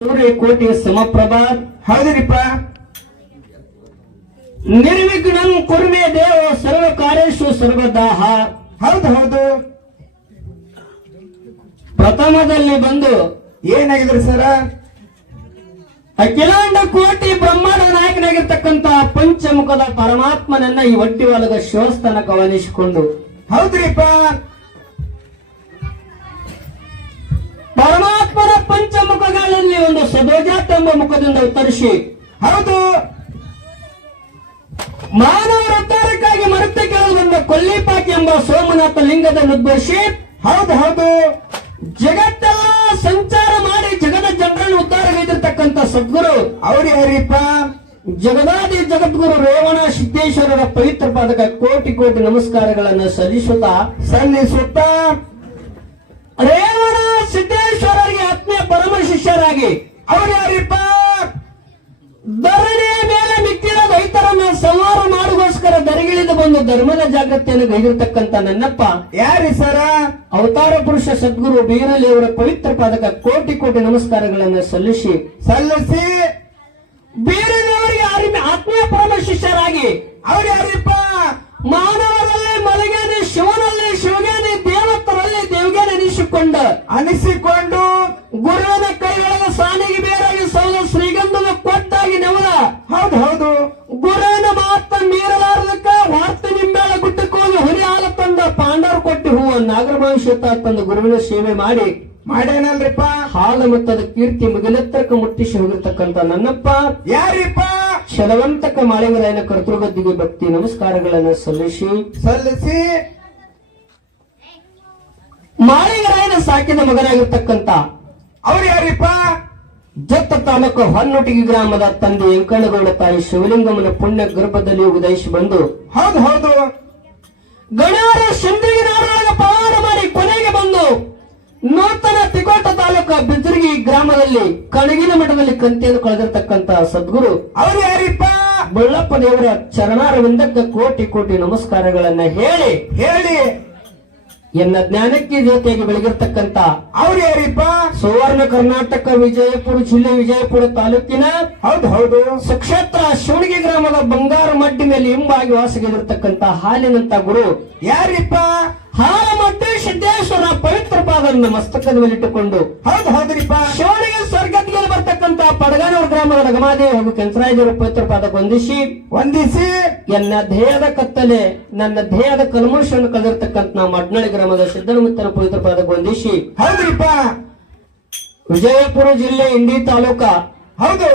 ಕೋಟಿ ಸಮಪ್ರಭಾ ಹೌದ್ರಿಪ್ಪ. ನಿರ್ವಿಘ್ನಂ ಕುರ್ಮೆ ದೇವ ಸರ್ವ ಕಾರ್ಯೇಶು ಸರ್ವದಾಹ. ಹೌದು ಹೌದು. ಪ್ರಥಮದಲ್ಲಿ ಬಂದು ಏನಾಗಿದ್ರಿ ಸರ? ಅಖಿಲಾಂಡ ಕೋಟಿ ಬ್ರಹ್ಮಾಂಡ ನಾಯಕನಾಗಿರ್ತಕ್ಕಂತ ಪಂಚಮುಖದ ಪರಮಾತ್ಮನನ್ನ ಈ ಒಟ್ಟಿವಾಲದ ಶಿವಸ್ಥಾನಕ್ಕೆ ಆಹ್ವಾನಿಸಿಕೊಂಡು ಹೌದ್ರಿಪ್ಪ. ಪರಮಾತ್ಮನ ಪಂಚಮುಖಗಳಲ್ಲಿ ಒಂದು ಸದೋಜಾತ ಎಂಬ ಮುಖದಿಂದ ಉತ್ತರಿಸಿ, ಹೌದು ಮಾನವರ ಉದ್ಧಾರಕ್ಕಾಗಿ ಮರುತ್ತ ಕೇಳಲು ಕೊಲ್ಲಿಪಾಕಿ ಎಂಬ ಸೋಮನಾಥ ಲಿಂಗದಲ್ಲಿ ಉದ್ಭವಿಸಿ, ಹೌದು ಹೌದು. ಜಗತ್ತೆಲ್ಲ ಸಂಚಾರ ಮಾಡಿ ಜಗದ ಜನರನ್ನು ಉದ್ಧಾರಗೈದಿರ್ತಕ್ಕಂಥ ಸದ್ಗುರು ಅವ್ರು ಯಾರಿಪ್ಪ? ಜಗದಾದಿ ಜಗದ್ಗುರು ರೇವಣ ಸಿದ್ದೇಶ್ವರರ ಪವಿತ್ರ ಪಾದಕ ಕೋಟಿ ಕೋಟಿ ನಮಸ್ಕಾರಗಳನ್ನು ಸಲ್ಲಿಸುತ್ತ ರೇವಣ ಸಿದ್ದೇಶ್ವರರಿಗೆ ಆತ್ಮೀಯ ಪರಮ ಶಿಷ್ಯರಾಗಿ ಅವ್ರು ಯಾರಿಪ್ಪ? ಧರಣಿಯ ಮೇಲೆ ಮಿಕ್ಕಿದ ರೈತರನ್ನ ಸಂಹಾರ ಮಾಡುಗೋಸ್ಕರ ದರಿಗಿಳಿದು ಬಂದು ಧರ್ಮದ ಜಾಗೃತಿಯನ್ನು ಗೈದಿರ್ತಕ್ಕಂಥ ನನ್ನಪ್ಪ ಯಾರಿ ಸರ? ಅವತಾರ ಪುರುಷ ಸದ್ಗುರು ಬೀರಲಿಯವರ ಪವಿತ್ರ ಪಾದಕ ಕೋಟಿ ಕೋಟಿ ನಮಸ್ಕಾರಗಳನ್ನು ಸಲ್ಲಿಸಿ ಬೀರಲಿಯವರಿಗೆ ಆತ್ಮೀಯ ಪರಮ ಶಿಷ್ಯರಾಗಿ ಅವ್ರು ಯಾರಿಪ್ಪ? ಮಾನವರಲ್ಲಿ ಮಲಗೇನೆ ಶಿವನಲ್ಲಿ ಶಿವಗೇನೆ ದೇವತ್ತರಲ್ಲಿ ದೇವಗೇನೆ ಅನಿಸಿಕೊಂಡು ಗುರುವಿನ ಕೈಯೊಳಗ ಸಾನಿಗೆ ಬೇರಾಗಿ ಸೌಲ ಶ್ರೀಗಂಧದ ಕೊಟ್ಟಾಗಿ ನೆವದ. ಹೌದು ಹೌದು. ಗುರುವಿನ ಮಾತ ಮೀರಲಾರದಕ್ಕ ವಾರ್ತ ನಿಂಬೆಳ ಗುಡ್ಡಕ್ಕೆ ಹೋಗಿ ಹುಲಿ ಹಾಲ ತಂದ ಪಾಂಡವರು ಕೊಟ್ಟಿ ಹೂವ ನಾಗರಭವಿಷ್ಯತ ತಂದ ಗುರುವಿನ ಸೇವೆ ಮಾಡೇನಲ್ರಿಪ್ಪ. ಹಾಲು ಮತ್ತದ ಕೀರ್ತಿ ಮುಗಿಲೆತ್ತರಕ್ಕೆ ಮುಟ್ಟಿಸಿ ಹೋಗಿರ್ತಕ್ಕಂಥ ನನ್ನಪ್ಪ ಯಾರಿಪ್ಪ? ಶಲವಂತಕ ಮಾಳಿಗರಾಯನ ಕರ್ತೃಗದ್ದಿಗೆ ಭಕ್ತಿ ನಮಸ್ಕಾರಗಳನ್ನು ಸಲ್ಲಿಸಿ ಮಾಳಿಗರಾಯನ ಸಾಕಿದ ಮಗನಾಗಿರ್ತಕ್ಕಂಥ ಅವ್ರು ಯಾರಿಪ್ಪ? ಜತ್ತ ತಾಲೂಕು ಹೊನ್ನೊಟಿಗಿ ಗ್ರಾಮದ ತಂದೆ ಎಂಕಣ್ಣಗೌಡ ತಾಯಿ ಶಿವಲಿಂಗಮ್ಮನ ಪುಣ್ಯ ಗರ್ಭದಲ್ಲಿ ಉದಯಿಸಿ ಬಂದು ಹೌದು ಹೌದು ಗಣ್ಯರ ಸಿಂದಗಿ ನಾಡೊಳಗೆ ಪವಾಡ ಮಾಡಿ ಕೊನೆಗೆ ಬಂದು ನೂತನ ತಿಕೋಟ ತಾಲೂಕು ಬಿಜರ್ಗಿ ಗ್ರಾಮದಲ್ಲಿ ಕಣಗಿನ ಮಠದಲ್ಲಿ ಕಂತೆಯನ್ನು ಕಳೆದಿರ್ತಕ್ಕಂಥ ಸದ್ಗುರು ಅವ್ರು ಯಾರಿಪ್ಪ? ಬಳ್ಳಪ್ಪ ದೇವರ ಚರಣಾರವಿಂದಕ್ಕೆ ಕೋಟಿ ಕೋಟಿ ನಮಸ್ಕಾರಗಳನ್ನ ಹೇಳಿ ಎನ್ನ ಜ್ಞಾನಕ್ಕೆ ಜೊತೆಗೆ ಬೆಳಗಿರ್ತಕ್ಕಂಥ ಅವ್ರು ಯಾರಿಪ್ಪ? ಸುವರ್ಣ ಕರ್ನಾಟಕ ವಿಜಯಪುರ ಜಿಲ್ಲೆ ವಿಜಯಪುರ ತಾಲೂಕಿನ ಹೌದು ಹೌದು ಸುಕ್ಷೇತ್ರ ಶಿವಣಿಗೆ ಗ್ರಾಮದ ಬಂಗಾರ ಮಡ್ಡಿ ಮೇಲೆ ಹಿಂಬಾಗಿ ವಾಸಗಿರ್ತಕ್ಕಂಥ ಹಾಲಿನಂತ ಗುರು ಯಾರಿಪ್ಪ? ಹಾಲಮಡ್ಡಿ ಸಿದ್ದೇಶ್ವರ ಪವಿತ್ರ ಪಾದವನ್ನು ಮಸ್ತಕದ ಮೇಲಿಟ್ಟುಕೊಂಡು ಹೌದು ಹೌದ್ರಿಪ್ಪ. ಶಿವಣಿಗೆ ಸ್ವರ್ಗಕ್ಕೆ ಬರ್ತಕ್ಕಂಥ ಪಡಗಾನೂರು ಗ್ರಾಮದ ನಗಮಾದೇವಿ ಹಾಗೂ ಕೆಂಚರಾಯದೇವರ ಪವಿತ್ರ ಪಾದ ವಂದಿಸಿ ಎನ್ನ ಧ್ಯೇಯದ ಕತ್ತಲೆ ನನ್ನ ಧ್ಯೇಯದ ಕಲ್ಮಶವನ್ನು ಕಳೆದಿರ್ತಕ್ಕಂಥ ನಮ್ಮ ಮಡ್ನಳ್ಳಿ ಗ್ರಾಮದ ಸಿದ್ದನಮುತ್ತನ ಪವಿತ್ರ ಪಾದ ವಂದಿಸಿ ಹೌದ್ರಿಪ್ಪ. ವಿಜಯಪುರ ಜಿಲ್ಲೆ ಇಂಡಿ ತಾಲೂಕ ಹೌದು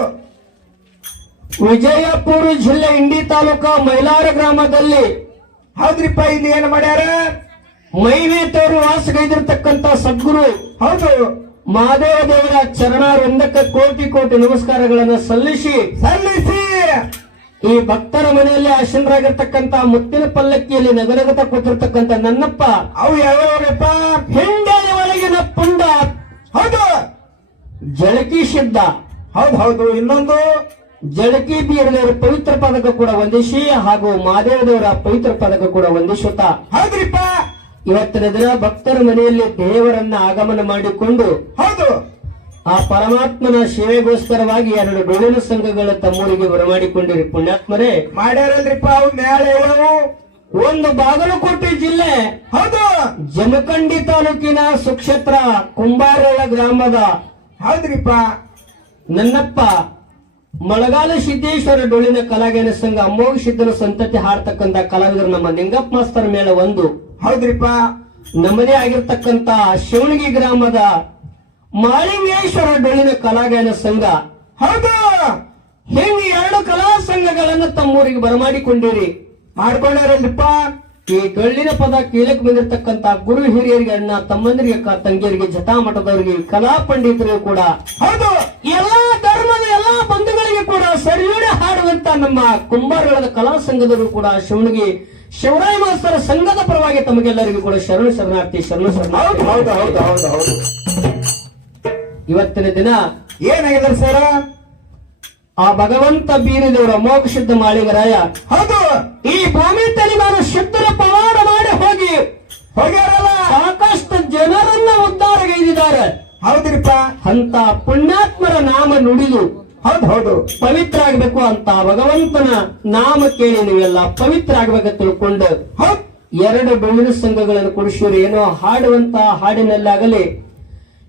ವಿಜಯಪುರ ಜಿಲ್ಲೆ ಇಂಡಿ ತಾಲೂಕ ಮೈಲಾರ ಗ್ರಾಮದಲ್ಲಿ ಹೌದ್ರಿಪ್ಪ. ಇಲ್ಲಿ ಏನು ಮಾಡ್ಯಾರ? ಮೈವೇತವರು ವಾಸಗೈದಿರ್ತಕ್ಕಂಥ ಸದ್ಗುರು ಹೌದು ಮಹಾದೇವ ದೇವರ ಚರಣಾರವಿಂದಕ್ಕೆ ಕೋಟಿ ಕೋಟಿ ನಮಸ್ಕಾರಗಳನ್ನು ಸಲ್ಲಿಸಿ ಈ ಭಕ್ತರ ಮನೆಯಲ್ಲಿ ಆಶೀನರಾಗಿರ್ತಕ್ಕಂಥ ಮುತ್ತಿನ ಪಲ್ಲಕ್ಕಿಯಲ್ಲಿ ನಗನಗತ ಕೂತಿರ್ತಕ್ಕಂಥ ನನ್ನಪ್ಪ ಅವು ಯಾವ್ಯಾವಪ್ಪ? ಹಿಂಡೇಲಿ ಒಳಗಿನ ಪುಂಡ ಹೌದು ಜಳಕಿ ಸಿದ್ಧ ಹೌದು ಹೌದು. ಇನ್ನೊಂದು ಜಳಕಿ ಬೀರದೇವರ ಪವಿತ್ರ ಪದಕ ಕೂಡ ವಂದಿಸಿ ಹಾಗೂ ಮಹಾದೇವ ದೇವರ ಪವಿತ್ರ ಪದಕ ಕೂಡ ವಂದಿಸುತ್ತಾ ಹೌದ್ರಿಪ್ಪ. ಇವತ್ತಿನ ದಿನ ಭಕ್ತರ ಮನೆಯಲ್ಲಿ ದೇವರನ್ನ ಆಗಮನ ಮಾಡಿಕೊಂಡು ಹೌದು ಆ ಪರಮಾತ್ಮನ ಸೇವೆಗೋಸ್ಕರವಾಗಿ 2 ಡೊಳ್ಳಿನ ಸಂಘಗಳ ತಮ್ಮೂರಿಗೆ ಬರಮಾಡಿಕೊಂಡಿರಿ ಪುಣ್ಯಾತ್ಮರೇ. ಮಾಡ್ಯಾರಲ್ರಿಪ್ಪ. ಅವು ನ್ಯಾಯ ಒಂದು ಬಾಗಲಕೋಟೆ ಜಿಲ್ಲೆ ಹೌದು ಜಮಖಂಡಿ ತಾಲೂಕಿನ ಸುಕ್ಷೇತ್ರ ಕುಂಬಾರಳ ಗ್ರಾಮದ ಹೌದ್ರಿಪ್ಪ. ನನ್ನಪ್ಪ ಮಳಗಾಲ ಸಿದ್ದೇಶ್ವರ ಡೊಳ್ಳಿನ ಕಲಾಗಾಯನ ಸಂಘ ಅಮೋಘ ಸಿದ್ದನ ಸಂತತಿ ಹಾಡ್ತಕ್ಕಂಥ ಕಲಾವಿದರು ನಮ್ಮ ನಿಂಗಪ್ಪ ಮಾಸ್ತರ್ ಮೇಲೆ ಒಂದು ಹೌದ್ರಿಪ್ಪ. ನಮ್ಮದೇ ಆಗಿರ್ತಕ್ಕಂಥ ಶಿವಣಗಿ ಗ್ರಾಮದ ಮಾಳಿಂಗೇಶ್ವರ ಡೊಳ್ಳಿನ ಕಲಾಗಾಯನ ಸಂಘ ಹೌದು. ಹಿಂಗೆ 2 ಕಲಾ ಸಂಘಗಳನ್ನು ತಮ್ಮೂರಿಗೆ ಬರಮಾಡಿಕೊಂಡಿರಿ. ಮಾಡ್ಕೊಂಡಾರಲ್ರಿಪ್ಪ. ಈ ಡೊಳ್ಳಿನ ಪದ ಕೀಳಕ್ ಬಂದಿರತಕ್ಕಂಥ ಗುರು ಹಿರಿಯರಿಗೆ, ಅಣ್ಣ ತಮ್ಮಂದಿರಿಗೆ, ತಂಗಿಯರಿಗೆ, ಜಟಾಮಠದವರಿಗೆ, ಕಲಾ ಪಂಡಿತರಿಗೂ ಕೂಡ ಹೌದು ಎಲ್ಲಾ ಧರ್ಮದ ಎಲ್ಲಾ ಬಂಧುಗಳಿಗೆ ಕೂಡ ಸರಿಯೋಡೆ ಹಾಡುವಂತ ನಮ್ಮ ಕುಂಬಾರಗಳ ಕಲಾ ಸಂಘದವರು ಕೂಡ ಶಿವಣಿಗೆ ಶಿವರಾಯ ಮಾಸ್ತರ ಸಂಘದ ಪರವಾಗಿ ತಮಗೆಲ್ಲರಿಗೂ ಕೂಡ ಶರಣಾರ್ಥಿ. ಹೌದು ಹೌದು ಹೌದು ಹೌದು. ಇವತ್ತಿನ ದಿನ ಏನಾಗಿದೆ ಸರ? ಆ ಭಗವಂತ ಬೀರದೇವರ ಅಮೋಘ ಸಿದ್ಧ ಮಾಳಿಗರಾಯ ಹೌದು ಈ ಭೂಮಿ ತಲೆ ನಾನು ಶುದ್ಧರ ಪವಾಡ ಮಾಡಿ ಹೋಗ್ಯಾರಲ್ಲ. ಸಾಕಷ್ಟು ಜನರನ್ನ ಉದ್ಧಾರಗೈದಿದ್ದಾರೆ. ಹೌದ್ರಿಪ್ಪ ಅಂತ ಪುಣ್ಯಾತ್ಮರ ನಾಮ ನುಡಿದು ಹೌದು ಪವಿತ್ರ ಆಗ್ಬೇಕು ಅಂತ ಭಗವಂತನ ನಾಮ ಕೇಳಿ ನೀವೆಲ್ಲ ಪವಿತ್ರ ಆಗ್ಬೇಕಂತ ತಿಳ್ಕೊಂಡು ಹೌದ್ ಎರಡು ಬೆಳ್ಳಿನ ಸಂಘಗಳನ್ನು ಕೊಡಿಸಿದ್ರು. ಏನೋ ಹಾಡುವಂತ ಹಾಡಿನಲ್ಲಾಗಲಿ,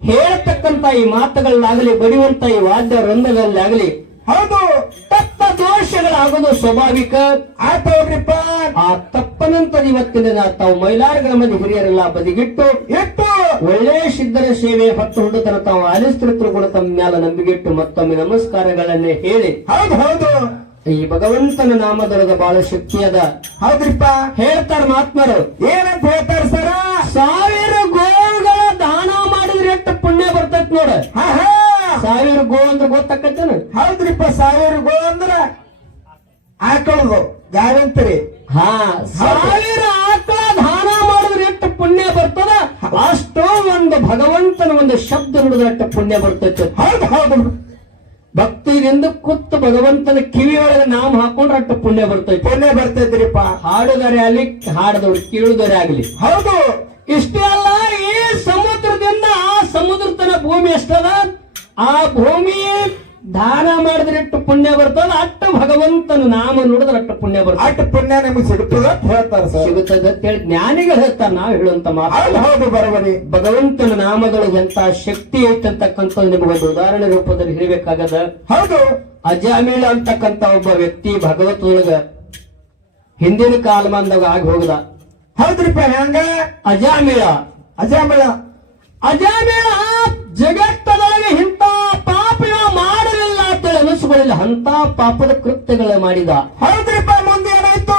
ಹೇಳ್ತಕ್ಕಂತ ಈ ಮಾತುಗಳಲ್ಲಾಗಲಿ, ಬಡಿಯುವಂತ ಈ ವಾದ್ಯ ರಂಗದಲ್ಲಾಗಲಿ ಹೌದು ತಪ್ಪ ದೋಷಗಳಾಗೋದು ಸ್ವಾಭಾವಿಕ. ಆತವ್ರಿಪ್ಪ ಆ ತಪ್ಪನಂತ ಇವತ್ತಿನ ದಿನ ತಾವು ಮೈಲಾರ ಗ್ರಾಮದ ಹಿರಿಯರೆಲ್ಲ ಬದಿಗಿಟ್ಟು ಎಷ್ಟು ಒಳ್ಳೆ ಸಿದ್ಧರ ಸೇವೆ ಹೊತ್ತು ಹುಡುತನ ತಾವು ಆಲಿಸ್ತಿರ್ತರು ಕೂಡ ತಮ್ಮ ಮ್ಯಾಲ ನಂಬಿಕೆಟ್ಟು ಮತ್ತೊಮ್ಮೆ ನಮಸ್ಕಾರಗಳನ್ನೇ ಹೇಳಿ, ಹೌದು ಈ ಭಗವಂತನ ನಾಮದೊಳಗ ಬಹಳ ಶಕ್ತಿ ಅದ. ಹೌದ್ರಿಪ್ಪ ಹೇಳ್ತಾರ ಮಹಾತ್ಮರು, ಏನಂತ ಹೇಳ್ತಾರ ಸರ 1000 ಗೋವುಗಳ ದಾನ ಮಾಡಿದ್ರೆ ಎಷ್ಟು ಪುಣ್ಯ ಬರ್ತೈತಿ ನೋಡ. 1000 ಗೋ ಅಂದ್ರೆ ಗೊತ್ತಾಕತ್ತೇನು? ಹೌದ್ರಿಪ್ಪ 1000 ಗೋ ಅಂದ್ರ ಆಕಳದು ಗಾವಂತರಿ. 1000 ಆಕಳ ದಾನ ಮಾಡಿದ್ರೆ ಎಷ್ಟು ಪುಣ್ಯ ಬರ್ತದ, ಅಷ್ಟೋ ಒಂದು ಭಗವಂತನ ಒಂದು ಶಬ್ದ ನುಡಿದ್ರೆ ಎಷ್ಟು ಪುಣ್ಯ ಬರ್ತೈತೆ. ಹೌದು ಭಕ್ತಿಯಿಂದ ಕೂತು ಭಗವಂತನ ಕಿವಿಯೊಳಗೆ ನಾಮ ಹಾಕೊಂಡ್ರೆ ಅಷ್ಟು ಪುಣ್ಯ ಬರ್ತೈತೆ. ಪುಣ್ಯ ಬರ್ತೈತ್ರಿಪ್ಪ. ಹಾಡುಗಾರೆ ಆಗ್ಲಿ, ಹಾಡದವ್ರು ಕೇಳುಗಾರೆ ಆಗ್ಲಿ. ಹೌದು ಇಷ್ಟೇ ಅಲ್ಲ, ಈ ಸಮುದ್ರದಿಂದ ಆ ಸಮುದ್ರ ತನ ಭೂಮಿ ಎಷ್ಟದ, ಆ ಭೂಮಿ ದಾನ ಮಾಡಿದ್ರೆ ಎಷ್ಟು ಪುಣ್ಯ ಬರ್ತದ, ಅಷ್ಟು ಭಗವಂತನ ನಾಮ ನುಡಿದ್ರೆ ಅಷ್ಟು ಪುಣ್ಯ ಬರ್ತದೆ. ಅಷ್ಟು ಪುಣ್ಯ ನಮಗೆ ಸಿಗುತ್ತದ ಅಂತ ಹೇಳ್ತಾರ ಸರ್. ಸಿಗುತ್ತದೆ ಅಂತ ಹೇಳಿ ಜ್ಞಾನಿಗಳು ಹೇಳ್ತಾರ. ನಾವು ಹೇಳುವಂತ ಮಾತು ಹೌದು ಬರೋಬರಿ. ಭಗವಂತನ ನಾಮದೊಳಗೆ ಎಂತ ಶಕ್ತಿ ಐತಂತಕ್ಕಂಥ ನಿಮಗೊಂದು ಉದಾಹರಣೆ ರೂಪದಲ್ಲಿ ಹೇಳಬೇಕಾಗದ. ಹೌದು ಅಜಾಮೀಳ ಅಂತಕ್ಕಂತ ಒಬ್ಬ ವ್ಯಕ್ತಿ ಭಗವತೊಳಗ ಹಿಂದಿನ ಕಾಲಮಾನದಾಗ ಆಗಿ ಹೋಗದ. ಹೌದ್ರಿಪ್ಪ ಹೆಂಗ ಅಜಾಮೀಳ ಜಗತ್ತದೊಳಗೆ ಇಂಥ ಪಾಪ ಇವ ಮಾಡಲಿಲ್ಲ ಅಂತೇಳಿ ಅನಿಸ್ಕೊಳ್ಳಿಲ್ಲ. ಅಂತ ಪಾಪದ ಕೃತ್ಯಗಳ ಮಾಡಿದ. ಹೌದ್ರಿಪ್ಪ ಮುಂದೆ ಏನಾಯ್ತು?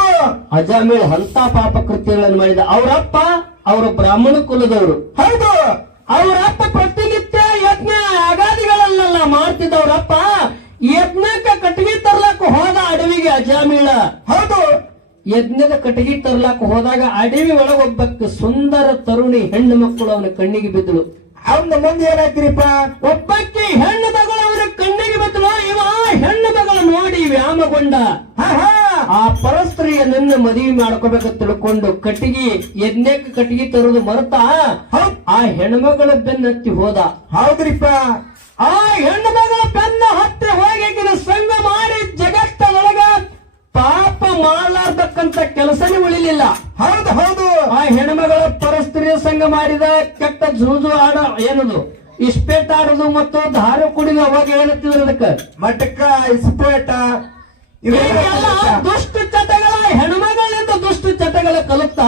ಅಜಾಮೀಳ ಅಂತ ಪಾಪ ಕೃತ್ಯಗಳನ್ನು ಮಾಡಿದ. ಅವರಪ್ಪ ಅವರು ಬ್ರಾಹ್ಮಣ ಕುಲದವರು. ಹೌದು ಅವರಪ್ಪ ಪ್ರತಿನಿತ್ಯ ಯಜ್ಞ ಯಾಗಾದಿಗಳನ್ನೆಲ್ಲ ಮಾಡ್ತಿದ್ದವ್ರಪ್ಪ ಯಜ್ಞಕ್ಕೆ ಕಟ್ಟಿಗೆ ತರ್ಲಕ್ಕ ಹೋದ ಅಡವಿಗೆ ಅಜಾಮೀಳ. ಹೌದು ಯಜ್ಞದ ಕಟ್ಟಿಗೆ ತರ್ಲಾಕ ಹೋದಾಗ ಅಡವಿ ಒಳಗೊಬ್ಬಕ್ಕೆ ಸುಂದರ ತರುಣಿ ಹೆಣ್ಣು ಮಕ್ಕಳು ಅವನ ಕಣ್ಣಿಗೆ ಬಿದ್ದಳು. ಅವನ ಮುಂದೆ ಏನಾಯ್ತಿರಿಪ್ಪ? ಒಬ್ಬಕ್ಕೆ ಹೆಣ್ಣು ಮಗಳು ಅವನ ಕಣ್ಣಿಗೆ ಬಿದ್ದಳು. ಇವ ಹೆಣ್ಣು ಮಗಳು ನೋಡಿ ವ್ಯಾಮಗೊಂಡ. ಆ ಪರಸ್ತ್ರೀಯ ನನ್ನ ಮದುವೆ ಮಾಡ್ಕೋಬೇಕಂತ ತಿಳ್ಕೊಂಡು ಕಟ್ಟಿಗೆ ಯಜ್ಞಕ್ಕೆ ಕಟ್ಟಿಗೆ ತರುವುದು ಮರೆತ ಆ ಹೆಣ್ಮಗಳ ಬೆನ್ನತ್ತಿ ಹೋದ. ಹೌದ್ರಿಪ್ಪ ಆ ಹೆಣ್ಣು ಮಗಳ ಬೆನ್ನ ಹತ್ತಿ ಹೋಗಿ ಸಂಘ ಮಾಡಿ ಜಗತ್ತೊಳಗ ಪಾಪ ಮಾಡಲಾರ್ದಕ್ಕಂತ ಕೆಲಸನೇ ಉಳಿಲಿಲ್ಲ. ಹೌದು ಆ ಹೆಣ್ಮಗಳ ಪರಸ್ತ್ರೀಯ ಸಂಘ ಮಾಡಿದ, ಕೆಟ್ಟ ಜೂಜು ಆಡ ಏನದು ಇಸ್ಪೇಟ್ ಆಡೋದು ಮತ್ತು ದಾರು ಕುಡಿದು ಅವಾಗ ಏನತ್ತಿದ್ರು ಅದಕ್ಕೆ ಮಟಕ ಇಸ್ಪೇಟ ಇವೆಲ್ಲ ದುಷ್ಟ ಚಟಗಳ ಹೆಣ್ಮಗಳಿಂದ ದುಷ್ಟ ಚಟಗಳ ಕಲುತ್ತಾ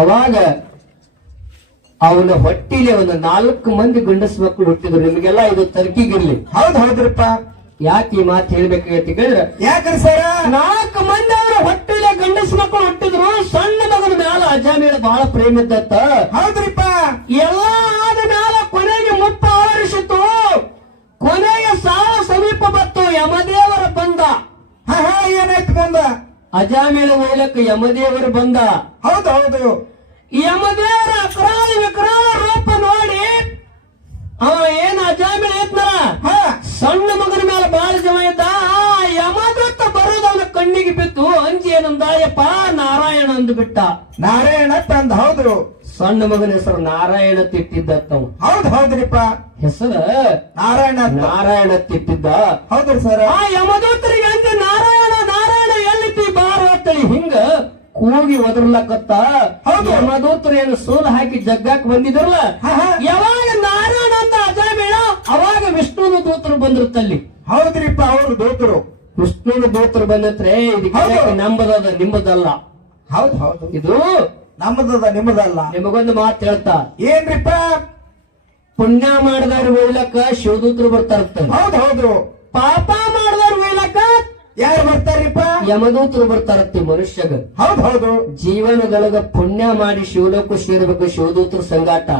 ಅವಾಗ ಅವನ ಹೊಟ್ಟಿಲಿ ಒಂದು 4 ಮಂದಿ ಗಂಡಸ ಮಕ್ಕಳು ಹುಟ್ಟಿದ್ರು. ನಿಮಗೆಲ್ಲ ಇದು ತರ್ಕಿಗಿರ್ಲಿ. ಹೌದ್ರಿಪ್ಪ. ಯಾಕೆ ಈ ಮಾತು ಹೇಳ್ಬೇಕಾಗತ್ತೆ ಕೇಳಿದ್ರೆ, ಯಾಕ್ರಿ ಸರ 4 ಮಂದಿ ಅವರ ಹೊಟ್ಟಿಲೆ ಗಂಡಸ ಮಕ್ಕಳು ಹುಟ್ಟಿದ್ರು. ಸಣ್ಣ ಮಗನ ಮ್ಯಾಲ ಅಜಾಮೀಳ ಬಹಳ ಪ್ರೇಮ ಇದ್ದತ್ತ. ಹೌದ್ರಿಪ್ಪ. ಎಲ್ಲ ಆದ ಮ್ಯಾಲ ಕೊನೆಗೆ ಮುಪ್ಪ ಆವರಿಸಿತು. ಕೊನೆಗೆ ಸಾಲ ಸಮೀಪ ಬತ್ತು. ಯಮದೇವರ ಬಂದ. ಏನಾಯ್ತು ಮುಂದ? ಅಜಾಮೀಳ ಒಯ್ಲಕ್ಕ ಯಮದೇವರು ಬಂದ. ಹೌದು ಯಮದೇವರ ಅಕ್ರಾಳ ವಿಕ್ರಾಳ ರೂಪ ನೋಡಿ ಅವ ಏನ್ ಅಜಾಮೀಳ ಐತ್ನಲ್ಲ ಸಣ್ಣ ಮಗನ ಮೇಲೆ ಬಾಳ ಜಮ ಇದ್ದ. ಯಮದತ್ತ ಬರೋದು ಅವನ ಕಣ್ಣಿಗೆ ಬಿತ್ತು. ಅಂಜಿ ಏನಂದ, ಯಪ್ಪ ನಾರಾಯಣ ಅಂದು ಬಿಟ್ಟ. ನಾರಾಯಣ ತಂದ. ಹೌದು ಸಣ್ಣ ಮಗನ ಹೆಸರು ನಾರಾಯಣ ತಿಟ್ಟಿದ್ದ. ಹೌದ್ರಿಪ್ಪ. ಹೆಸರು ನಾರಾಯಣ ತಿಟ್ಟಿದ್ದ. ಹೌದ್ರಿ ಸರ್. ಆ ಯಮದೂತರಿಗೆ ಅಂಜಿ ನಾರಾಯಣ ನಾರಾಯಣ ಎಲ್ಲಿತಿ ಬಾರ ಅಂತೇಳಿ ಹಿಂಗ ಕೂಗಿ ಒದರ್ಲಕತ್ತ. ಯಮದೂತರು ಏನು ಸೋಲು ಹಾಕಿ ಜಗ್ಗಾಕ್ ಬಂದಿದ್ರಲ್ಲ, ಯಾವಾಗ ನಾರಾಯಣ ಅಂತ ಅಜಾಮೀಳ ಅವಾಗ ವಿಷ್ಣುನ ದೂತರು ಬಂದಿರುತ್ತಲ್ಲಿ. ಹೌದ್ರಿಪ್ಪ. ಅವ್ರು ದೂತರು ವಿಷ್ಣುನ ದೂತರು ಬಂದತ್ರೆ ಇದಕ್ಕೆ ನಂಬದದ ನಿಮ್ಮದಲ್ಲ. ಹೌದು ಇದು ನಮ್ಮದದ ನಿಮ್ಮದಲ್ಲ. ನಿಮಗೊಂದು ಮಾತು ಹೇಳ್ತಾ, ಏನ್ರಿಪ್ಪ? ಪುಣ್ಯ ಮಾಡಿದವ್ರು ಒಯ್ಲಕ್ಕ ಶಿವದೂತರು ಬರ್ತಾರ. ಹೌದು ಪಾಪ ಮಾಡಿದವ್ರು ಒಯ್ಲಕ್ಕ ಯಾರು ಬರ್ತಾರ್ರಿಪ್ಪ? ಯಮದೂತರು ಬರ್ತಾರತ್ತಿ ಮನುಷ್ಯಗ. ಹೌದು ಜೀವನದೊಳಗ ಪುಣ್ಯ ಮಾಡಿ ಶಿವಲೋಕ ಸೇರಬೇಕು ಶಿವದೂತರ ಸಂಗಾಟ.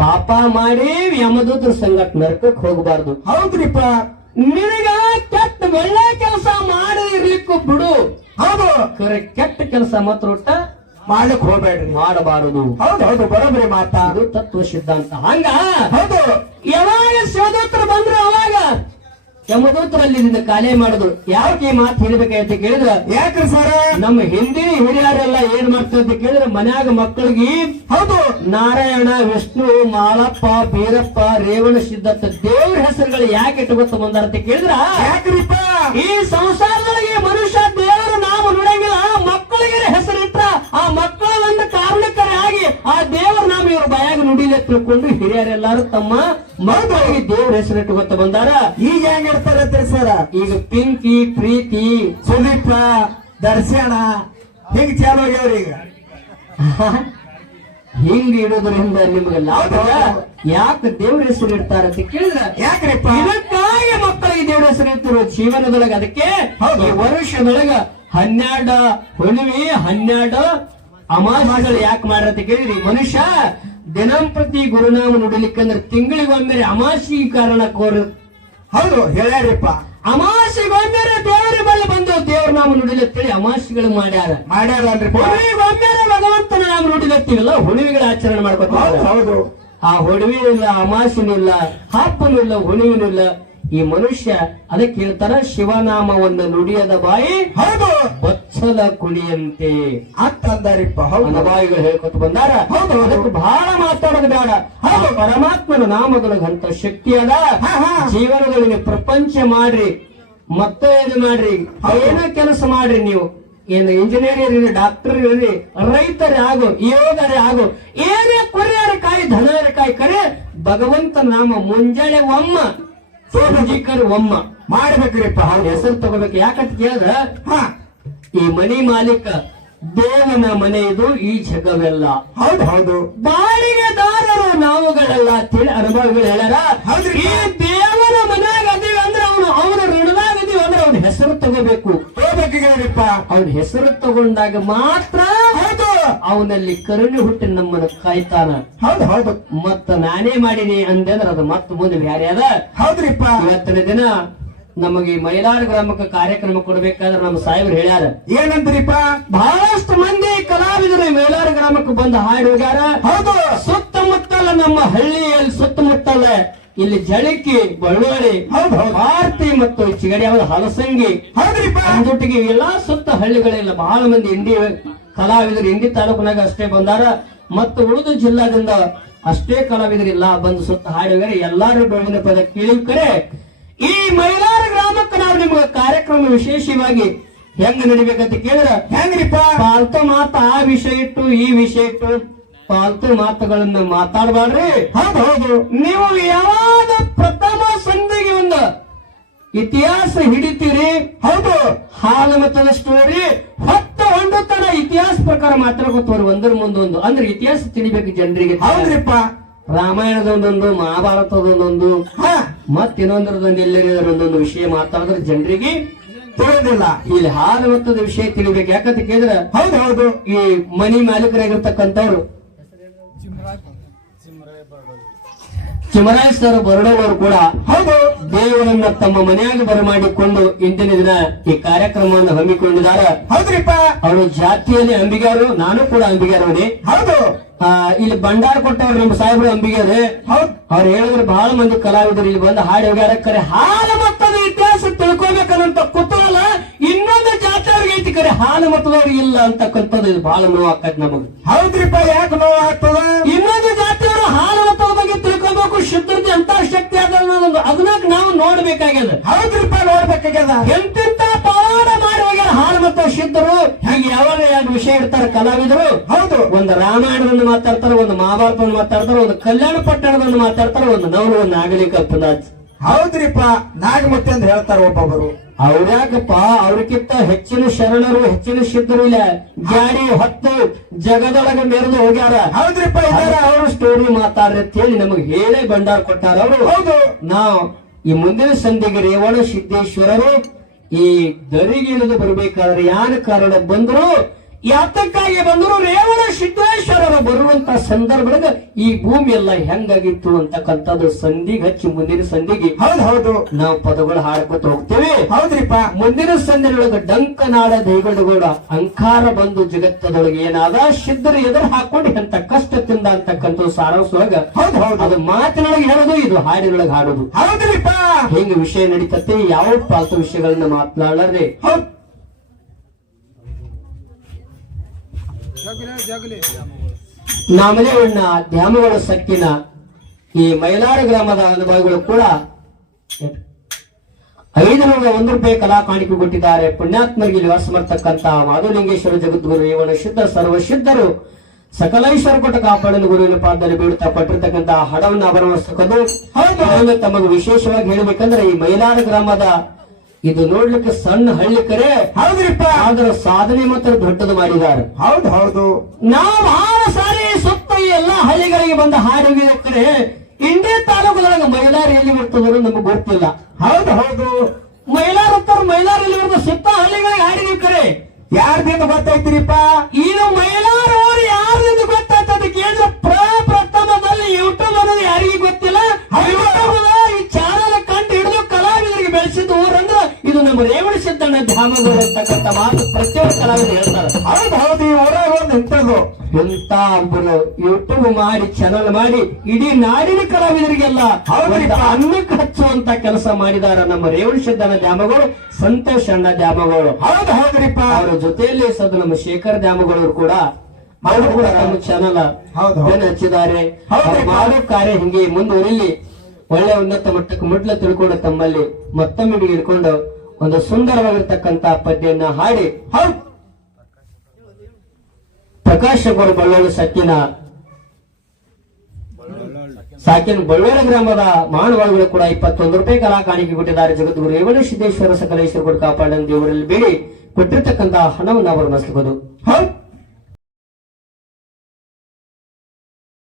ಪಾಪ ಮಾಡಿ ಯಮದೂತರ ಸಂಗಾಟ ನರಕಕ್ಕೆ ಹೋಗಬಾರ್ದು. ಹೌದ್ರಿಪ್ಪ. ನಿನಗ ಕೆಟ್ಟ ಒಳ್ಳೆ ಕೆಲಸ ಮಾಡಿರ್ಲಿಕ್ಕೂ ಬಿಡು. ಹೌದು ಖರೆ ಕೆಟ್ಟ ಕೆಲಸ ಮಾತ್ರ ಒಟ್ಟ ಮಾಡ್ಲಿಕ್ ಹೋಗ್ಬೇಡ್ರಿ, ಮಾಡಬಾರದು. ಹೌದು ಬರೋಬ್ರಿ ಮಾತಾ. ಅದು ತತ್ವ ಸಿದ್ಧಾಂತ. ಹಂಗ ಹೌದು ಯಾವಾಗ ಶಿವದೂತರು ಬಂದ್ರು ಅವಾಗ ಯಮದೂತರಲ್ಲಿ ಇದನ್ನ ಕಾಲೇ ಮಾಡಿದ್ರು. ಯಾಕೆ ಈ ಮಾತು ಹೇಳ್ಬೇಕಂತ ಕೇಳಿದ್ರ, ಯಾಕ್ರಿ ಸರ? ನಮ್ಮ ಹಿಂದಿನ ಹಿರಿಯರೆಲ್ಲ ಏನ್ ಮಾಡ್ತಾರೆ ಅಂತ ಕೇಳಿದ್ರೆ, ಮನ್ಯಾಗ ಮಕ್ಕಳಿಗೆ ಹೌದು ನಾರಾಯಣ, ವಿಷ್ಣು, ಮಾಳಪ್ಪ, ಬೀರಪ್ಪ, ರೇವಣ, ಸಿದ್ಧಪ್ಪ ದೇವ್ರ ಹೆಸರುಗಳು ಯಾಕೆ ಇಟ್ಕೊತ ಬಂದಾರ ಅಂತ ಕೇಳಿದ್ರ, ಯಾಕ್ರಿಪ್ಪ? ಈ ಸಂಸಾರದೊಳಗೆ ಮನುಷ್ಯ ದೇವರು ನಾವು ನೋಡಂಗಿಲ್ಲ, ಮಕ್ಕಳಿಗೆ ಹೆಸರಿಟ್ರ ಆ ಮಕ್ಕಳ ಒಂದು ಕಾರಣಕರಾಗಿ ಆ ದೇವರ ನಾಮ ಇವ್ರ ಬಾಯಾಗ ನುಡಿಲೆ ತಿಳ್ಕೊಂಡು ಹಿರಿಯರೆಲ್ಲಾರು ತಮ್ಮ ಮಕ್ಕಳಿಗೆ ದೇವ್ರ ಹೆಸರಿಟ್ಟುಕೊತ ಬಂದಾರ. ಈಗ ಹೆಂಗ್ ಇರ್ತಾರತ್ರಿ ಸರ? ಈಗ ಪಿಂಕಿ, ಪ್ರೀತಿ, ಸುದೀಪ, ದರ್ಶನ ಹಿಂಗ್ ಚಾಲು ಆಗ್ಯಾವ್ರಿ ಈಗ. ಹಿಂಗ್ ಇಡೋದ್ರಿಂದ ನಿಮ್ಗೆ ಲಾಭ ಯಾಕೆ ದೇವ್ರ ಹೆಸರು ಇಡ್ತಾರ ಅಂತ ಕೇಳಿದ್ರೆ, ಯಾಕ್ರಿಪ್ಪ? ಇದಕ್ಕಾಗಿ ಮಕ್ಕಳಿಗೆ ದೇವ್ರ ಹೆಸರು ಇರ್ತಾರ ಜೀವನದೊಳಗ. ಅದಕ್ಕೆ ಹೌದು. ಈ ವರ್ಷದೊಳಗ 12 ಹುಣ್ಣಿಮೆ, 12 ಅಮಾವಾಸ್ಯೆಗಳು ಯಾಕೆ ಮಾಡ್ರ ಅಂತ ಕೇಳಿದ್ರಿ, ಮನುಷ್ಯ ದಿನಂಪ್ರತಿ ಗುರುನಾಮ ನುಡಿಲಿಕ್ಕಂದ್ರೆ ತಿಂಗಳಿಗೊಮ್ಮೆ ಅಮಾವಾಸ್ಯೆ ಕಾರಣ ಕೋರು. ಹೌದು ಹೇಳ್ಯಾರಿಪ್ಪ. ಅಮಾವಾಸ್ಯೆಗೊಮ್ಮೆ ದೇವರ ಬಳಿ ಬಂದು ದೇವ್ರ ನಾಮ ನುಡಿಲತ್ತೇಳಿ ಅಮಾವಾಸ್ಯೆಗಳು ಮಾಡ್ಯಾರಲ್ರಿಪ್ಪ. ಹುಣ್ಣಿಮೆಗೊಮ್ಮೆ ಭಗವಂತನ ನಾಮ ನುಡಿಲತ್ತೀವಲ್ಲ, ಹುಣ್ಣಿಮೆಗಳ ಆಚರಣೆ ಹೌದು ಮಾಡ್ಕೊತ. ಹೌದು. ಆ ಹುಣ್ಣಿಮೆ ಇಲ್ಲ, ಅಮಾವಾಸ್ಯೆನೂ ಇಲ್ಲ, ಹಬ್ಬನೂ ಇಲ್ಲ, ಹುಣ್ಣಿಮೆನೂ ಇಲ್ಲ. ಈ ಮನುಷ್ಯ ಅದಕ್ಕೆ ಹೇಳ್ತಾರ, ಶಿವನಾಮವನ್ನು ನುಡಿಯದ ಬಾಯಿ ಹೌದು ಬಚ್ಚಲ ಕುಡಿಯಂತೆ ಅಂತಂದಾರಿಪ್ಪ. ಹೌದು ಬಾಯಿಗಳು ಹೇಳ್ಕೊತ ಬಂದಾರ. ಹೌದು. ಅದಕ್ಕೆ ಬಹಳ ಮಾತಾಡೋದು ಬೇಡ. ಹೌದು, ಪರಮಾತ್ಮನ ನಾಮದೊಳಗಂತ ಶಕ್ತಿ ಅದ. ಹಾ, ಹಾ. ಜೀವನದಲ್ಲಿ ಪ್ರಪಂಚ ಮಾಡ್ರಿ, ಮತ್ತೆ ಇದು ಮಾಡ್ರಿ, ಏನೋ ಕೆಲಸ ಮಾಡ್ರಿ, ನೀವು ಏನು ಇಂಜಿನಿಯರ್ ಇರಿ, ಡಾಕ್ಟರ್ ಇರಿ, ರೈತರೇ ಆಗೋ, ಯೋಧರೇ ಆಗೋ, ಏನೇ ಕೊರಿಯರ ಕಾಯಿ, ಧನರ ಕಾಯಿ ಕರೆ ಭಗವಂತ ನಾಮ ಮುಂಜಾನೆ ಒಮ್ಮ, ಸೋಮಜಿಕರು ಒಮ್ಮ ಮಾಡ್ಬೇಕ್ರಿಪ್ಪ. ಹೌದು ಹೆಸರು ತಗೋಬೇಕು. ಯಾಕಂತ ಕೇಳಿದ್ರ, ಹಾ ಈ ಮನಿ ಮಾಲೀಕ ದೇವನ ಮನೆ ಇದು, ಈ ಜಗವೆಲ್ಲ. ಹೌದು ಹೌದು. ಬಾಡಿಗೆದಾರರು ನಾವುಗಳೆಲ್ಲ ತಿಳಿ ಅನುಭವಿಗಳು ಹೇಳ್ಯಾರ. ಹೌದ್ರಿ. ಈ ದೇವರ ಮನೆಯಾಗ ಅದೀವಿ ಅಂದ್ರೆ ಅವನ ಋಣದಾಗ ಅದೀವಿ ಅಂದ್ರೆ ಅವ್ನ ಹೆಸರು ತಗೋಬೇಕು. ಹೋಗ್ಬೇಕಿಗ್ರಿಪ್ಪ. ಅವನ ಹೆಸರು ತಗೊಂಡಾಗ ಮಾತ್ರ ಹೌದು ಅವನಲ್ಲಿ ಕರುಣೆ ಹುಟ್ಟಿ ನಮ್ಮನ್ನು ಕಾಯ್ತಾನ. ಹೌದು ಹೌದು. ಮತ್ತ ನಾನೇ ಮಾಡೀನಿ ಅಂದಂದ್ರೆ ಅದು ಮತ್ತೆ ಮುಂದೆ ಬ್ಯಾರೆ ಅದ. ಹೌದ್ರಿಪ್ಪ. ಇವತ್ತಿನ ದಿನ ನಮಗೆ ಮೈಲಾರ ಗ್ರಾಮಕ್ಕೆ ಕಾರ್ಯಕ್ರಮ ಕೊಡ್ಬೇಕಾದ್ರೆ ನಮ್ಮ ಸಾಹೇಬ್ರು ಹೇಳ್ಯಾರ, ಏನಂದ್ರಿಪ್ಪ? ಬಹಳಷ್ಟು ಮಂದಿ ಕಲಾವಿದರು ಮೈಲಾರ ಗ್ರಾಮಕ್ಕೆ ಬಂದು ಹಾಡಿ ಹೋಗ್ಯಾರ. ಹೌದು. ಸುತ್ತಮುತ್ತಲ ನಮ್ಮ ಹಳ್ಳಿಯಲ್ಲಿ ಸುತ್ತಮುತ್ತಲ ಇಲ್ಲಿ ಜಳಕಿ, ಬಳ್ಳೋಳಿ, ಹೌದು ಹೌದು. ಆರ್ತಿ ಮತ್ತು ಚಿಗಡಿ, ಹಲಸಂಗಿ, ಹೌದ್ರಿಪ್ಪ. ಅಂದೊಟ್ಟಿಗೆ ಎಲ್ಲಾ ಸುತ್ತ ಹಳ್ಳಿಗಳೆಲ್ಲ ಬಹಳ ಮಂದಿ ಇಂಡಿ ಕಲಾವಿದರು ಇಂಡಿ ತಾಲೂಕಿನಾಗ ಅಷ್ಟೇ ಬಂದಾರ. ಮತ್ತು ಉಳಿದ ಜಿಲ್ಲಾದಿಂದ ಅಷ್ಟೇ ಕಲಾವಿದರಿಲ್ಲ ಬಂದು ಸುತ್ತ ಹಾಡಿ ಹೋಗ್ಯಾರ. ಎಲ್ಲಾರು ಬೆಳಗಿನ ಪದ ಕೇಳಿಕರೆ ಈ ಮೈಲಾರ ಗ್ರಾಮಕ್ಕೆ ನಾವು ನಿಮ್ಗೆ ಕಾರ್ಯಕ್ರಮ ವಿಶೇಷವಾಗಿ ಹೆಂಗ ನಡಿಬೇಕಂತ ಕೇಳಿದ್ರ, ಹೆಂಗ್ರಿಪ್ಪ? ಪಾಲ್ತು ಮಾತು ಆ ವಿಷಯ ಇಟ್ಟು ಈ ವಿಷಯ ಇಟ್ಟು ಪಾಲ್ತು ಮಾತುಗಳನ್ನ ಮಾತಾಡಬಾರ್ರಿ. ಹೌದು ಹೌದು. ನೀವು ಯಾವಾಗ ಪ್ರಥಮ ಸಂಧಿಗೆ ಒಂದು ಇತಿಹಾಸ ಹಿಡಿತೀರಿ, ಹೌದು. ಹಾಲು ಮತದ ಸ್ಟೋರಿ ಹೊತ್ತು ಹೊಂಡುತ್ತನ ಇತಿಹಾಸ ಪ್ರಕಾರ ಮಾತಾಡ್ಕೊತವ್ರಿ ಒಂದರ ಮುಂದೊಂದು. ಅಂದ್ರೆ ಇತಿಹಾಸ ತಿಳಿಬೇಕು ಜನರಿಗೆ. ಹೌದ್ರಿಪ್ಪ. ರಾಮಾಯಣದ ಒಂದೊಂದು, ಮಹಾಭಾರತದ ಒಂದೊಂದು, ಹಾ ಮತ್ತಿನ್ನೊಂದರದೊಂದು ಎಲ್ಲರಿಗೂ ಒಂದೊಂದು ವಿಷಯ ಮಾತಾಡಿದ್ರೆ ಜನರಿಗೆ ತಿಳಿದಿಲ್ಲ. ಇಲ್ಲಿ ಹಾಲು ಮತದ ವಿಷಯ ತಿಳಿಬೇಕು. ಯಾಕಂತ ಕೇಳಿದ್ರೆ, ಹೌದು ಹೌದು. ಈ ಮನಿ ಮಾಲೀಕರಾಗಿರ್ತಕ್ಕಂಥವ್ರು ಚಿಮರಾಯ ಸರ್ ಬರಡೋರು ಕೂಡ ಹೌದು. ದೇವರನ್ನ ತಮ್ಮ ಮನೆಯಾಗ ಬರಮಾಡಿಕೊಂಡು ಇಂದಿನ ದಿನ ಈ ಕಾರ್ಯಕ್ರಮವನ್ನು ಹಮ್ಮಿಕೊಂಡಿದ್ದಾರೆ. ಹೌದ್ರಿಪ್ಪ. ಅವರು ಜಾತಿಯಲ್ಲಿ ಅಂಬಿಗಾರು, ನಾನು ಕೂಡ ಅಂಬಿಗಾರವನೇ. ಹೌದು. ಇಲ್ಲಿ ಭಂಡಾರ ಕೊಟ್ಟವ್ರು ನಮ್ಮ ಸಾಹೇಬರು ಅಂಬಿಗಾರೆ. ಹೌದು. ಅವ್ರು ಹೇಳಿದ್ರೆ ಬಹಳ ಮಂದಿ ಕಲಾವಿದರು ಇಲ್ಲಿ ಬಂದು ಹಾಡಿ ಹೋಗ್ಯಾರ. ಕರೆ ಹಾಲು ಮತದ ಇತಿಹಾಸ ತಿಳ್ಕೊಬೇಕನ್ನಂತ ಕುತೂಹಲ ಇನ್ನೊಂದು ಜಾತಿಯವ್ರಿಗೆ ಐತಿ, ಕರೆ ಹಾಲು ಮತದವ್ರಿಗೆ ಇಲ್ಲ ಅಂತಕ್ಕಂಥದ್ದು ಇದು ಬಹಳ ನೋವು ಆಕತ್ ನಮಗೆ. ಹೌದ್ರಿಪ್ಪ. ಯಾಕೆ ನೋವು ಆಗ್ತದ? ಇನ್ನೊಂದು ಜಾತಿಯವರು ಹಾಲು ಮತದ ಬಗ್ಗೆ ತಿಳ್ಕೊಬೇಕು, ಶುದ್ಧತೆ ಅಂತ ಶಕ್ತಿ ಅದ ಅನ್ನೋದೊಂದು ಅದನ್ನ ನಾವು ನೋಡ್ಬೇಕಾಗ್ಯದ. ಹೌದ್ರಿಪ್ಪ. ನೋಡ್ಬೇಕಾಗ್ಯದ. ಎಂತೆಂತ ಪವಾಡ ಮಾಡಿ ಹೋಗ್ಯಾರ ಹಾಲು ಮತ್ತು ಸಿದ್ಧರು. ಹೀಗೆ ಯಾವಾಗ ಎರಡು ವಿಷಯ ಇಡ್ತಾರೆ ಕಲಾವಿದರು. ಹೌದು. ಒಂದು ರಾಮಾಯಣವನ್ನು ಮಾತಾಡ್ತಾರೆ, ಒಂದು ಮಹಾಭಾರತವನ್ನು ಮಾತಾಡ್ತಾರೆ, ಒಂದು ಕಲ್ಯಾಣ ಪಟ್ಟಣವನ್ನು ಮಾತಾಡ್ತಾರೆ, ಒಂದು ನವರು ಒಂದು ನಾಗಲಿಕ ಪದಾರ್ಥ. ಹೌದ್ರಿಪ್ಪ. ನಾಗಮೂರ್ತಿ ಅಂತ ಹೇಳ್ತಾರ ಒಬ್ಬೊಬ್ಬರು. ಅವ್ರ್ಯಾಕಪ್ಪ ಅವ್ರಿಗಿಂತ ಹೆಚ್ಚಿನ ಶರಣರು, ಹೆಚ್ಚಿನ ಸಿದ್ಧರು ಇಲ್ಲ. ಗಾಡಿ ಹೊತ್ತು ಜಗದೊಳಗೆ ಮೆರೆದು ಹೋಗ್ಯಾರ. ಹೌದ್ರಿಪ್ಪ. ಇದಾರ. ಅವರು ಸ್ಟೋರಿ ಮಾತಾಡ್ರಿ ಅಂತ ಹೇಳಿ ನಮಗೆ ಹೇಳೇ ಭಂಡಾರ ಕೊಟ್ಟಾರ ಅವರು. ಹೌದು. ನಾವು ಈ ಮುಂದಿನ ಸಂಧಿಗೆ ರೇವಣ ಸಿದ್ದೇಶ್ವರರು ಈ ದರಿಗೆ ಇಳಿದು ಬರ್ಬೇಕಾದ್ರೆ ಯಾನ ಕಾರಣ ಬಂದ್ರು ಯಾತಕ್ಕಾಗಿ ಬಂದರು ರೇವಣ ಸಿದ್ದೇಶ್ವರರು ಬರುವಂತ ಸಂದರ್ಭದಾಗ ಈ ಭೂಮಿ ಎಲ್ಲ ಹೆಂಗಾಗಿತ್ತು ಅಂತಕ್ಕಂಥದ್ದು ಸಂಧಿಗೆ ಹಚ್ಚಿ ಮುಂದಿನ ಸಂಧಿಗೆ ಹೌದು ನಾವು ಪದಗಳು ಹಾಡ್ಕೊತ ಹೋಗ್ತೇವೆ. ಹೌದ್ರಿಪ್ಪ. ಮುಂದಿನ ಸಂಧಿಯೊಳಗೆ ಡಂಕನಾಡ ದೈಗಳುಗೋಡ ಅಂಕಾರ ಬಂದು ಜಗತ್ತದೊಳಗೆ ಏನಾದ ಸಿದ್ಧರು ಎದುರು ಹಾಕೊಂಡು ಎಂತ ಕಷ್ಟ ತಿಂದ ಅಂತಕ್ಕಂಥ ಸಾರಾಂಶವಾಗ ಹೌದು ಅದು ಮಾತಿನೊಳಗೆ ಹೇಳೋದು, ಇದು ಹಾಡಿನೊಳಗೆ ಹಾಡೋದು. ಹೌದ್ರಿಪ್ಪ. ಹೆಂಗ ವಿಷಯ ನಡೀತತ್ತೆ, ಯಾವ ಪಾಲ್ತು ವಿಷಯಗಳನ್ನ ಮಾತನಾಡದೆ ಹೌದ್ ನಾಮದೇವಣ್ಣ ದ್ಯಾಮಗಳ ಸಕ್ಕಿನ ಈ ಮೈಲಾರ ಗ್ರಾಮದ ಅನುಭವಿಗಳು ಕೂಡ 501 ರೂಪಾಯಿ ಕಲಾ ಕಾಣಿಕೆ ಕೊಟ್ಟಿದ್ದಾರೆ. ಪುಣ್ಯಾತ್ಮರಿಗೆ ಇಲ್ಲಿ ವಾಸ ಮಾಡತಕ್ಕಂತ ಮಾಧುಲಿಂಗೇಶ್ವರ ಜಗದ್ಗುರು ರೇವಣ ಸಿದ್ಧ ಸರ್ವಸಿದ್ಧರು ಸಕಲೈಶ್ವರ ಕೊಟ್ಟ ಕಾಪಾಡಲು ಗುರುವಿನ ಪಾದದಲ್ಲಿ ಬೀಳುತ್ತಾ ಕೊಟ್ಟಿರ್ತಕ್ಕಂತ ಹಡವನ್ನು ಅಬರವಸ್ತಕದು. ಹೌದು, ತಮಗೆ ವಿಶೇಷವಾಗಿ ಹೇಳಬೇಕಂದ್ರೆ ಈ ಮೈಲಾರ ಗ್ರಾಮದ ಇದು ನೋಡ್ಲಿಕ್ಕೆ ಸಣ್ಣ ಹಳ್ಳಿ ಕರೆ, ಹೌದ್ರಿಪ್ಪ. ಅದರ ಸಾಧನೆ ಮಾತ್ರ ದೊಡ್ಡದು ಮಾಡಿದ್ದಾರೆ. ಹೌದು ನಾವು ಬಹಳ ಸಾರಿ ಸುತ್ತ ಈ ಎಲ್ಲಾ ಹಳ್ಳಿಗಳಿಗೆ ಬಂದ ಹಾಡಿಗೆ ಕರೆ ಇಂಡಿಯಾ ತಾಲೂಕದೊಳಗೆ ಮೈಲಾರ ಎಲ್ಲಿ ಬರ್ತದ್ರು ನಮಗೆ ಗೊತ್ತಿಲ್ಲ. ಹೌದು ಮೈಲಾರ ಉತ್ತರ ಮೈಲಾರ ಎಲ್ಲಿ ಬರ್ತದೆ, ಸುತ್ತ ಹಳ್ಳಿಗಳಿಗೆ ಹಾಡಿಗೆ ಕರೆ ಯಾರ್ದಿಂದ ಗೊತ್ತಾಯ್ತಿರಿಪ್ಪ? ಇದು ಮೈಲಾರ ಅವರು ಯಾರಿಂದ ಗೊತ್ತಾಗ್ತದೆ ಕೇಳಿದ್ರೆ ಪ್ರಪ್ರಥಮದಲ್ಲಿ ಯೂಟ್ಯೂಬ್ ಅನ್ನೋದು ಯಾರಿಗೂ ಗೊತ್ತಿಲ್ಲ. ಈ ಚಾನಲ್ ಕಂಡು ಹಿಡಿದು ಕಲಾವಿದರಿಗೆ ಬೆಳೆಸಿದ ಊರಂದ್ರ ಇದು ನಮ್ಮ ರೇವಣ ಸಿದ್ದಣ್ಣ ಧಾಮಗಳು ಅಂತಕ್ಕಂಥ ಮಾತು ಪ್ರತಿಯೊಂದು ಕಲಾವಿದರು ಹೇಳ್ತಾರೆ. ಹೌದು ಈ ಊರಾಗ ಒಂದು ಇಂಥದ್ದು ಎಂತ ಒಬ್ಬರು ಯೂಟ್ಯೂಬ್ ಮಾಡಿ ಚಾನಲ್ ಮಾಡಿ ಇಡೀ ನಾಡಿನ ಕಲಾವಿದರಿಗೆಲ್ಲ ಅನ್ನಕ್ಕೆ ಹಚ್ಚುವಂತ ಕೆಲಸ ಮಾಡಿದಾರ ನಮ್ಮ ರೇವಣ ಸಿದ್ದಣ್ಣ ದ್ಯಾಮಗಳು, ಸಂತೋಷ್ ಅಣ್ಣ ದ್ಯಾಮಗಳು. ಹೌದ್ರಿಪ್ಪ. ಅವರ ಜೊತೆಯಲ್ಲಿ ಸದ ನಮ್ಮ ಶೇಖರ್ ದ್ಯಾಮಗಳು ಕೂಡ ಅವರು ಕೂಡ ನಮ್ಮ ಚಾನಲ್ ಬೆನ್ನು ಹಚ್ಚಿದ್ದಾರೆ. ಮಾಡೋ ಕಾರ್ಯ ಹಿಂಗೆ ಮುಂದುವರಿಲಿ, ಒಳ್ಳೆ ಉನ್ನತ ಮಟ್ಟಕ್ಕೆ ಮುಟ್ಲ ತಿಳ್ಕೊಂಡು ತಮ್ಮಲ್ಲಿ ಮತ್ತೊಮ್ಮೆ ಹಿಡ್ಕೊಂಡು ಒಂದು ಸುಂದರವಾಗಿರ್ತಕ್ಕಂತ ಪದ್ಯನ್ನ ಹಾಡಿ ಪ್ರಕಾಶ್ ಅವರು ಬಳ್ಳೋಳು ಸಾಕಿನ ಬಳ್ಳೋಳ ಗ್ರಾಮದ ಮಾನವಾಳಿಗಳು ಕೂಡ 21 ರೂಪಾಯಿ ಕಲಾ ಕಾಣಿಕೆ ಕೊಟ್ಟಿದ್ದಾರೆ. ಜಗದ್ಗುರು ರೇವಣ ಸಿದ್ದೇಶ್ವರ ಸಕಲೇಶ್ವರ ಕೊಟ್ಟು ಕಾಪಾಡಲು ದೇವರಲ್ಲಿ ಬೇಡಿ ಕೊಟ್ಟಿರ್ತಕ್ಕಂತಹ ಹಣವನ್ನು ಅವರು ನಸ್ಲಬಹುದು.